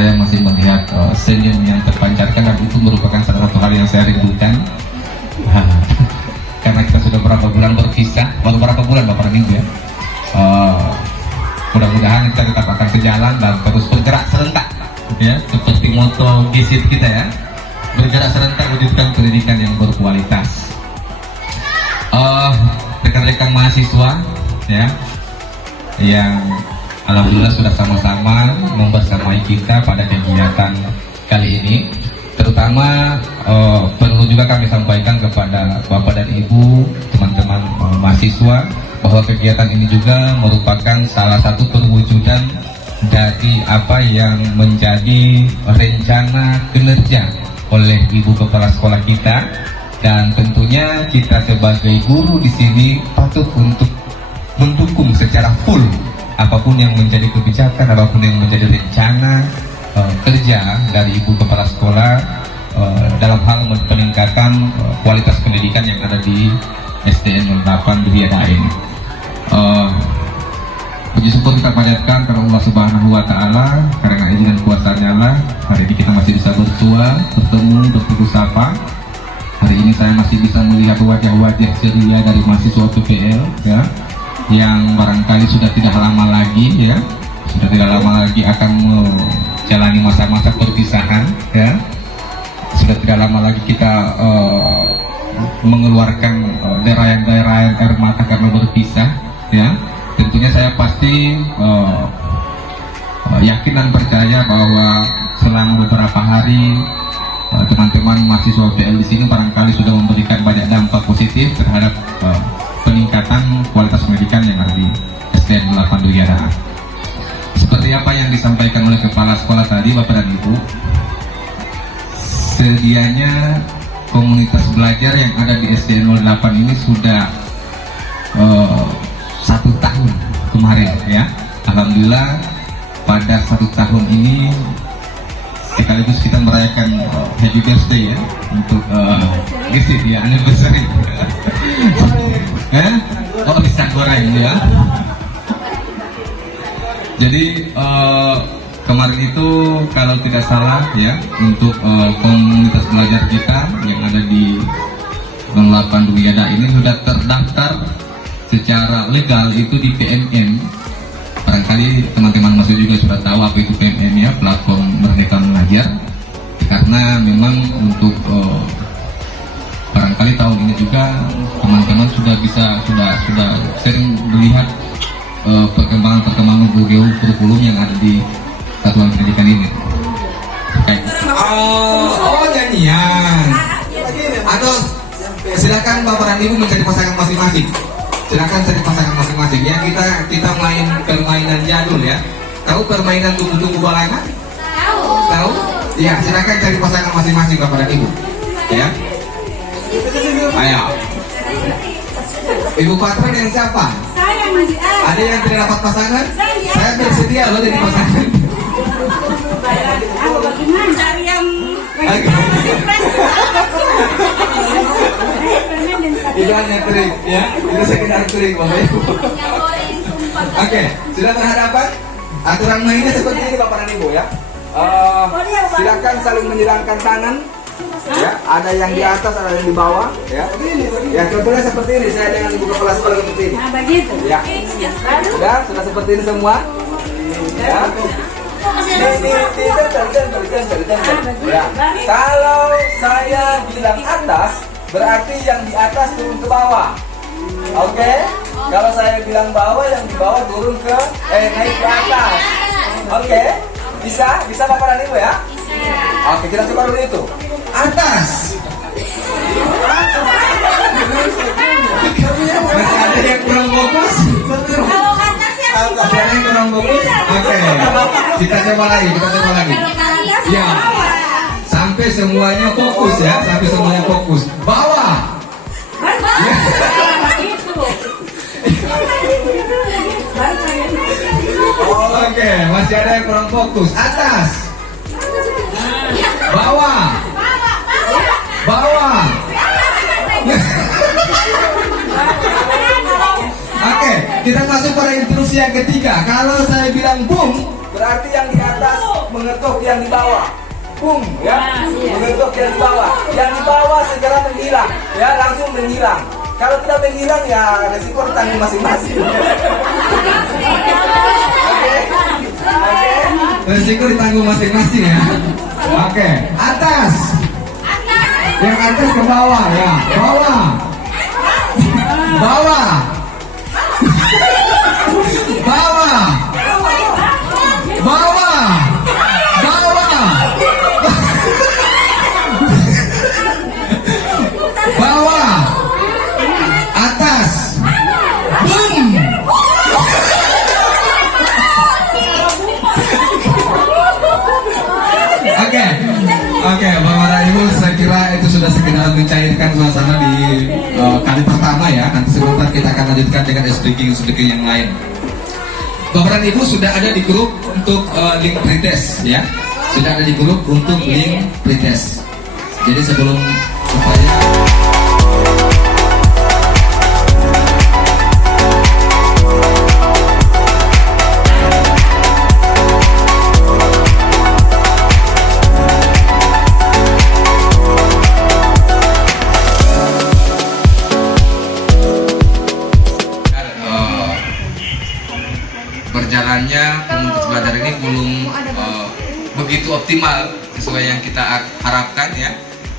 saya masih melihat senyum yang terpancarkan, dan itu merupakan salah satu hal yang saya rindukan. Karena kita sudah berapa bulan berpisah, baru berapa bulan Bapak Minggu ya. Mudah-mudahan kita tetap akan sejalan dan terus bergerak serentak, ya, seperti moto GISIP kita ya, bergerak serentak wujudkan pendidikan yang berkualitas. Rekan-rekan mahasiswa ya, yang alhamdulillah sudah sama-sama membersamai kita pada kegiatan kali ini. Terutama perlu juga kami sampaikan kepada Bapak dan Ibu, teman-teman mahasiswa, bahwa kegiatan ini juga merupakan salah satu perwujudan dari apa yang menjadi rencana kinerja oleh Ibu Kepala Sekolah kita, dan tentunya kita sebagai guru di sini patut untuk mendukung secara full apapun yang menjadi kebijakan, apapun yang menjadi rencana kerja dari Ibu Kepala Sekolah dalam hal peningkatan kualitas pendidikan yang ada di SDN 08 Dwi Ada ini. Puji syukur kita panjatkan kepada Allah Subhanahu wa Ta'ala, karena izin dan kuasa-Nya lah hari ini kita masih bisa bertemu, bertegur sapa. Hari ini saya masih bisa melihat wajah-wajah ceria dari mahasiswa PPL ya, yang barangkali sudah tidak lama lagi ya, sudah tidak lama lagi akan menjalani masa-masa perpisahan ya. Sudah tidak lama lagi kita mengeluarkan derayan-derayan air mata karena berpisah ya. Tentunya saya pasti yakin dan percaya bahwa selama beberapa hari teman-teman mahasiswa PL di sini barangkali sudah memberikan banyak dampak positif terhadap peningkatan kualitas pendidikan yang ada di SDN 08 Dwi Ada. Seperti apa yang disampaikan oleh Kepala Sekolah tadi, Bapak dan Ibu, sedianya komunitas belajar yang ada di SDN 08 ini sudah 1 tahun kemarin ya. Alhamdulillah pada 1 tahun ini sekaligus kita merayakan happy birthday ya untuk GISIP ya, anniversary. Oh, bisa goreng ya. Jadi kemarin itu kalau tidak salah ya, untuk komunitas belajar kita yang ada di 08 Dwi Ada ini sudah terdaftar secara legal itu di PMM. Barangkali teman-teman masih juga sudah tahu apa itu PMM ya, platform Merdeka Mengajar. Karena memang untuk barangkali tahun ini juga teman-teman sudah sering melihat perkembangan kurikulum yang ada di satuan pendidikan ini. Nyanyian. Atau silakan Bapak dan Ibu mencari pasangan masing-masing. Silakan cari pasangan masing-masing ya. Kita main permainan jadul ya. Tahu permainan tunggu-tunggu balangan? Tahu? Ya, silakan cari pasangan masing-masing Bapak dan Ibu. Ya. Ayo. Ibu Patra dengan siapa? Saya Mas. Ada yang tidak dapat pasangan? Saya bersedia loh jadi pasangan. Bagaimana cari yang itu hanya trik ya, itu sekedar trik Bapak Ibu. Oke, sudah berhadapan. Aturan mainnya seperti ini Bapak dan Ibu ya. Silakan saling menjilangkan tangan ya, ada yang di atas, ada yang di bawah ya. Ya contohnya seperti ini, saya dengan Ibu Kepala Sekolah seperti ini. Nah, begitu. Ya. Sudah seperti ini semua. Ya. Ya. Kalau saya bilang atas, berarti yang di atas turun ke bawah. Oke? Kalau saya bilang bawah, yang di bawah turun ke naik ke atas. Oke? Bisa Bapak dan Ibu ya? Oke, kita coba dulu itu. Atas. Masih ada yang kurang fokus? Ada yang kurang fokus? Oke. Kita coba lagi. Ya. Sampai semuanya fokus ya, Bawah. Oke, masih ada yang kurang fokus. Atas. Bawah. Oke, kita masuk pada instruksi yang ketiga. Kalau saya bilang boom, berarti yang di atas mengetuk yang di bawah. Boom, ya. Mengetuk yang di bawah. Yang di bawah segera menghilang, ya, langsung menghilang. Kalau tidak menghilang ya resiko tanggung masing-masing. Oke. Resiko ditanggung masing-masing ya. Oke, atas. Yang atas ke bawah ya, bawah. Bawah. Bawah. Bawah. Bawah. Bawah. Atas. Boom. Oke, Bapak dan Ibu, saya kira itu sudah sekedar mencairkan suasana di kali pertama ya. Nanti sebentar kita akan lanjutkan dengan speaking yang lain. Bapak dan Ibu sudah ada di grup untuk link pretest ya. Sudah ada di grup untuk link pretest. Jadi sebelum supaya berjalannya komunitas belajar ini belum begitu optimal sesuai yang kita harapkan ya,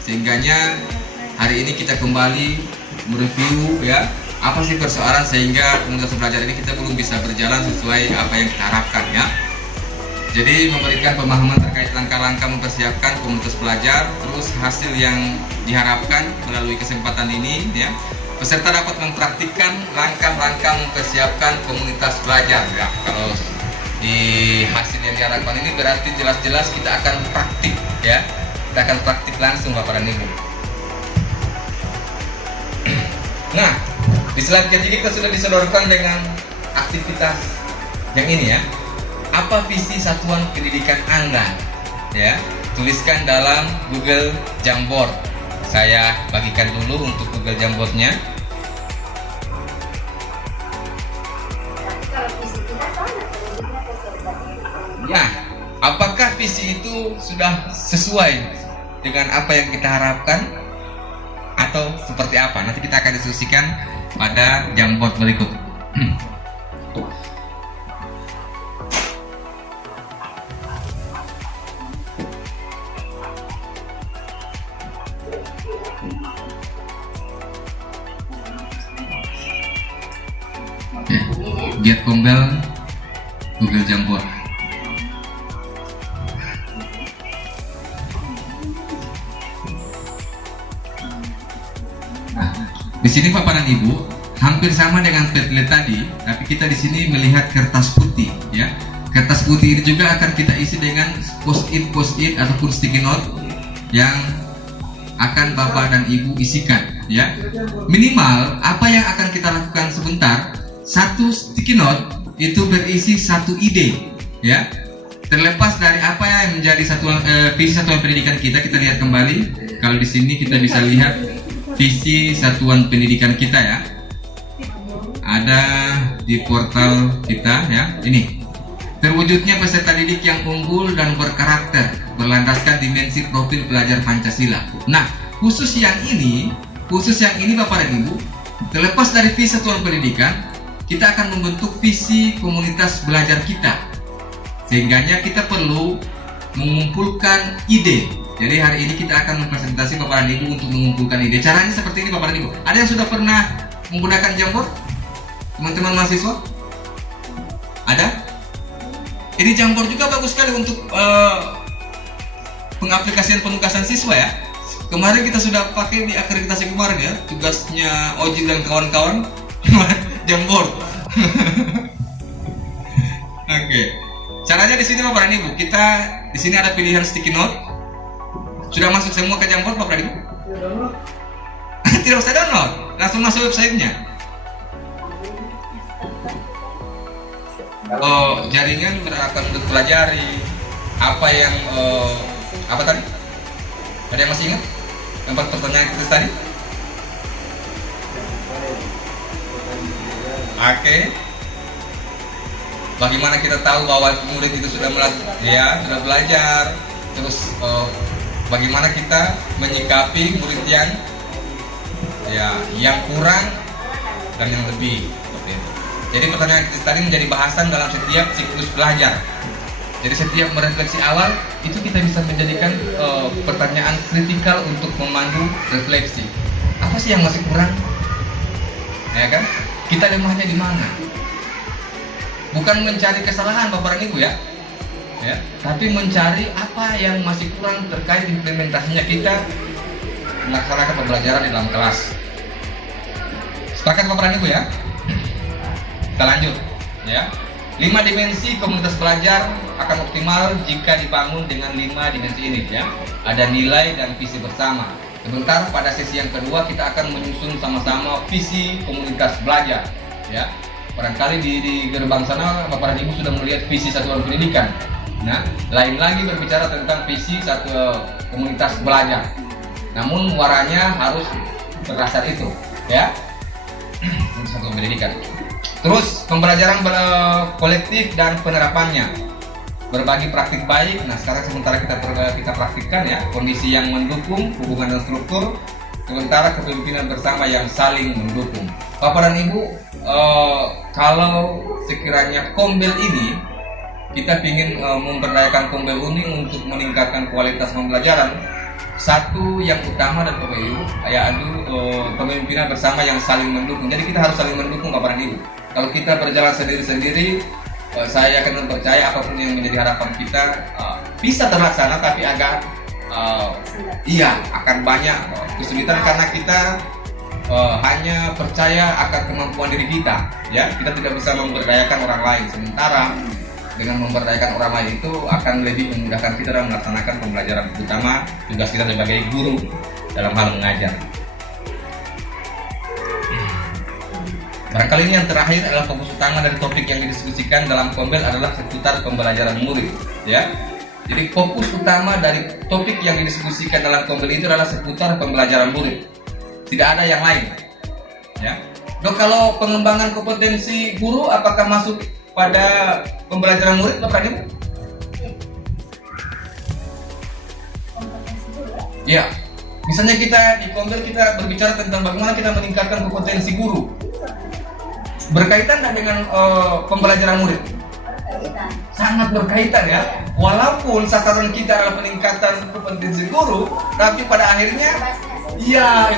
sehingganya hari ini kita kembali mereview ya apa sih persoalan sehingga komunitas belajar ini kita belum bisa berjalan sesuai apa yang kita harapkan ya. Jadi memberikan pemahaman terkait langkah-langkah mempersiapkan komunitas belajar, terus hasil yang diharapkan melalui kesempatan ini ya. Peserta dapat mempraktikkan langkah-langkah mempersiapkan komunitas belajar ya. Kalau di hasil yang diharapkan ini berarti jelas-jelas kita akan praktik ya. Kita akan praktik langsung Bapak dan Ibu. Nah, di slide ketiga kita sudah disodorkan dengan aktivitas yang ini ya. Apa visi satuan pendidikan Anda? Ya, tuliskan dalam Google Jamboard. Saya bagikan dulu untuk Google Jamboardnya. Ya, apakah visi itu sudah sesuai dengan apa yang kita harapkan atau seperti apa? Nanti kita akan diskusikan pada Jamboard berikut. Get Kombel Google Jamboard. Nah, di sini Bapak dan Ibu hampir sama dengan Padlet tadi, tapi kita di sini melihat kertas putih ya. Kertas putih ini juga akan kita isi dengan post-it ataupun sticky note yang akan Bapak dan Ibu isikan ya. Minimal apa yang akan kita lakukan sebentar, satu sticky note itu berisi satu ide ya. Terlepas dari apa yang menjadi visi satuan pendidikan kita lihat kembali. Kalau di sini kita bisa lihat visi satuan pendidikan kita ya. Ada di portal kita ya. Ini terwujudnya peserta didik yang unggul dan berkarakter berlandaskan dimensi profil pelajar Pancasila. Nah, khusus yang ini Bapak dan Ibu, terlepas dari visi satuan pendidikan, kita akan membentuk visi komunitas belajar kita. Sehingganya kita perlu mengumpulkan ide. Jadi hari ini kita akan mempresentasi Bapak dan Ibu untuk mengumpulkan ide. Caranya seperti ini Bapak dan Ibu. Ada yang sudah pernah menggunakan Jamboard? Teman-teman mahasiswa? Ada? Ini Jamboard juga bagus sekali untuk pengaplikasian penugasan siswa ya. Kemarin kita sudah pakai di akreditasi kemarin ya, tugasnya Oji dan kawan-kawan Jamboard. Oke. Caranya di sini Bapak dan Ibu, kita di sini ada pilihan sticky note. Sudah masuk semua ke Jamboard Bapak dan Ibu? Tidak usah download, langsung masuk websitenya. Jaringan akan mempelajari apa yang apa tadi? Ada yang masih ingat? Tempat pertanyaan kita tadi? Oke. bagaimana kita tahu bahwa murid itu sudah sudah belajar, terus bagaimana kita menyikapi murid yang kurang dan yang lebih. Jadi pertanyaan tadi menjadi bahasan dalam setiap siklus belajar. Jadi setiap merefleksi awal itu kita bisa menjadikan pertanyaan kritikal untuk memandu refleksi. Apa sih yang masih kurang? Ya kan? Kita lemahnya di mana? Bukan mencari kesalahan Bapak dan Ibu ya, tapi mencari apa yang masih kurang terkait implementasinya kita melaksanakan pembelajaran di dalam kelas. Sepakat Bapak dan Ibu ya? Kita lanjut ya. 5 dimensi komunitas belajar akan optimal jika dibangun dengan 5 dimensi ini ya. Ada nilai dan visi bersama. Sebentar pada sesi yang kedua kita akan menyusun sama-sama visi komunitas belajar ya. Barangkali di gerbang sana Bapak dan Ibu sudah melihat visi satuan pendidikan. Nah, lain lagi berbicara tentang visi satu komunitas belajar. Namun muaranya harus berdasar itu ya. Satuan pendidikan. Terus pembelajaran kolektif dan penerapannya, berbagi praktik baik. Nah sekarang sementara kita praktikkan ya, kondisi yang mendukung, hubungan dan struktur, sementara kepemimpinan bersama yang saling mendukung. Bapak dan Ibu, kalau sekiranya Kombel ini kita ingin memberdayakan Kombel ini untuk meningkatkan kualitas pembelajaran, satu yang utama dan kepemimpinan bersama yang saling mendukung. Jadi kita harus saling mendukung Bapak dan Ibu. Kalau kita berjalan sendiri-sendiri, saya akan percaya apapun yang menjadi harapan kita bisa terlaksana, tapi agak akan banyak kesulitan karena kita hanya percaya akan kemampuan diri kita, ya. Kita tidak bisa memberdayakan orang lain. Sementara dengan memberdayakan orang lain itu akan lebih memudahkan kita dalam melaksanakan pembelajaran, terutama tugas kita sebagai guru dalam hal mengajar. Barangkali ini yang terakhir adalah fokus utama dari topik yang didiskusikan dalam Kombel adalah seputar pembelajaran murid, ya. Jadi fokus utama dari topik yang didiskusikan dalam Kombel itu adalah seputar pembelajaran murid. Tidak ada yang lain, ya. Dok, kalau pengembangan kompetensi guru apakah masuk pada pembelajaran murid, Bapak Ibu? Ya. Misalnya kita di Kombel kita berbicara tentang bagaimana kita meningkatkan kompetensi guru. Berkaitan dengan pembelajaran murid? Sangat berkaitan ya. Walaupun sasaran kita adalah peningkatan kompetensi guru, tapi pada akhirnya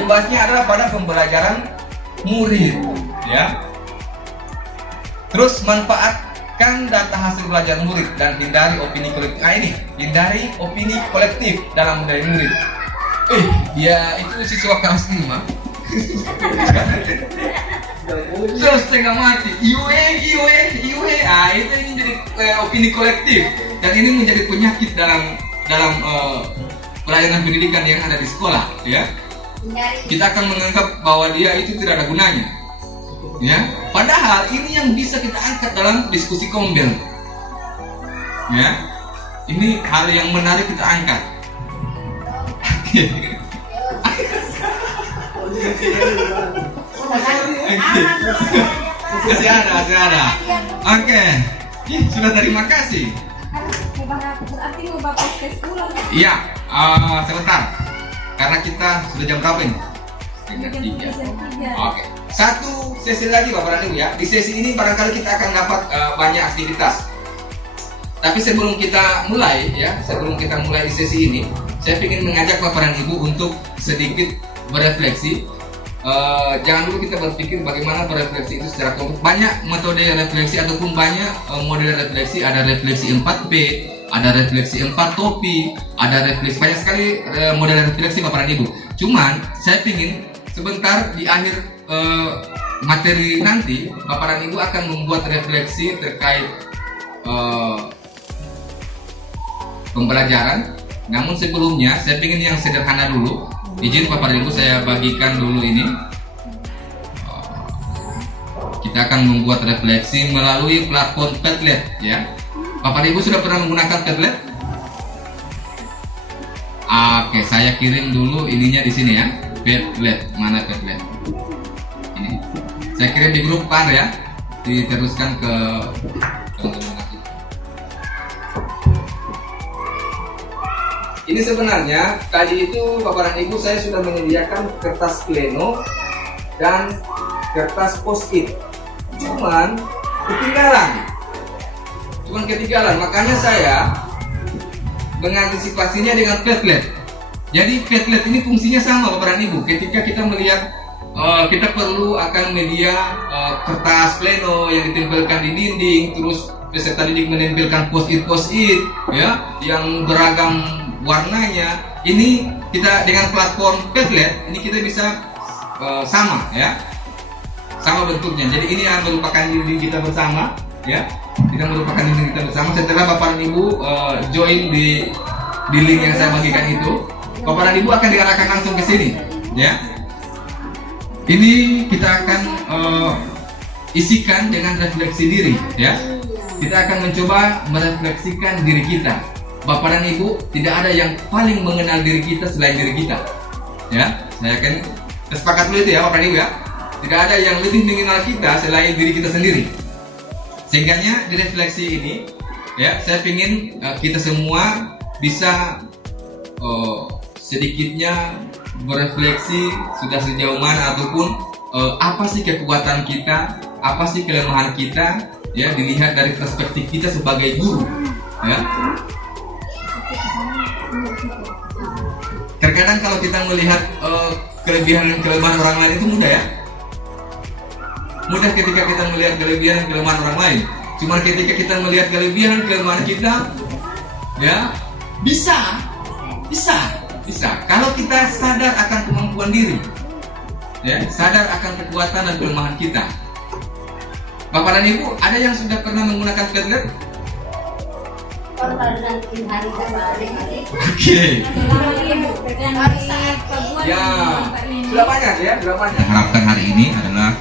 imbasnya adalah pada pembelajaran murid, ya. Terus manfaatkan data hasil belajar murid dan hindari opini kolektif. Hindari opini kolektif dalam menilai murid. Dia itu siswa kelas 5. Terus setengah mati, iwe. Itu ini jadi opini kolektif dan ini menjadi penyakit dalam pelayanan pendidikan yang ada di sekolah, ya. Kita akan menganggap bahwa dia itu tidak ada gunanya, ya. Padahal ini yang bisa kita angkat dalam diskusi Kombel, ya. Ini hal yang menarik kita angkat. Masih ada. Oke. Sudah terima kasih. Iya, sebentar. Karena kita sudah jam berapa ini? Oke. Satu sesi lagi Bapak dan Ibu ya. Di sesi ini barangkali kita akan dapat banyak aktivitas. Tapi sebelum kita mulai di sesi ini, saya ingin mengajak Bapak dan Ibu untuk sedikit berefleksi. Jangan dulu kita berpikir bagaimana berefleksi itu secara konkret. Banyak metode refleksi ataupun banyak model refleksi. Ada refleksi 4P, ada refleksi 4 topi, ada refleksi, banyak sekali model refleksi Bapak dan Ibu. Cuman saya ingin sebentar di akhir materi nanti Bapak dan Ibu akan membuat refleksi terkait pembelajaran. Namun sebelumnya saya ingin yang sederhana dulu. Izin Bapak dan Ibu saya bagikan dulu ini. Kita akan membuat refleksi melalui platform Padlet, ya. Bapak dan Ibu sudah pernah menggunakan Padlet? Oke, saya kirim dulu ininya di sini ya. Padlet, mana Padlet? Ini. Saya kirim di grup PAR ya. diteruskan ke Ini sebenarnya tadi itu Bapak dan Ibu saya sudah menyediakan kertas pleno dan kertas post-it. Cuman ketinggalan. Makanya saya mengantisipasinya dengan Padlet. Jadi Padlet ini fungsinya sama Bapak dan Ibu. Ketika kita melihat kita perlu akan media kertas pleno yang ditempelkan di dinding, terus peserta didik menempelkan post-it ya yang beragam warnanya. Ini kita dengan platform Padlet ini kita bisa sama ya, sama bentuknya. Jadi ini yang merupakan dinding kita bersama ya, kita merupakan dinding kita bersama. Setelah Bapak dan Ibu join di link yang saya bagikan itu, Bapak dan Ibu akan diarahkan langsung ke sini ya. Ini kita akan isikan dengan refleksi diri ya. Kita akan mencoba merefleksikan diri kita. Bapak dan Ibu, tidak ada yang paling mengenal diri kita selain diri kita ya. Saya akan sepakat dulu itu ya Bapak dan Ibu ya. Tidak ada yang lebih mengenal kita selain diri kita sendiri. Sehingganya di refleksi ini ya, saya ingin kita semua bisa sedikitnya berefleksi sudah sejauh mana, ataupun apa sih kekuatan kita, apa sih kelemahan kita ya, dilihat dari perspektif kita sebagai guru ya. Terkadang kalau kita melihat kelebihan dan kelemahan orang lain itu mudah ya, mudah ketika kita melihat kelebihan dan kelemahan orang lain. Cuma ketika kita melihat kelebihan dan kelemahan kita ya, bisa kalau kita sadar akan kemampuan diri ya, sadar akan kekuatan dan kelemahan kita. Bapak dan Ibu, ada yang sudah pernah menggunakan Padlet? Oke. Ya, sudah banyak ya, sudah banyak. Yang harapkan hari ini adalah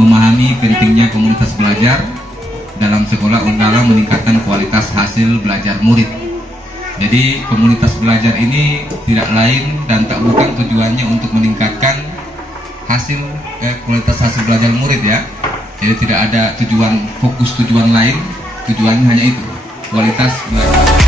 memahami pentingnya komunitas belajar dalam sekolah dalam meningkatkan kualitas hasil belajar murid. Jadi komunitas belajar ini tidak lain dan tak bukan tujuannya untuk meningkatkan hasil kualitas hasil belajar murid ya. Jadi tidak ada tujuan lain, tujuannya hanya itu, kualitas belajar.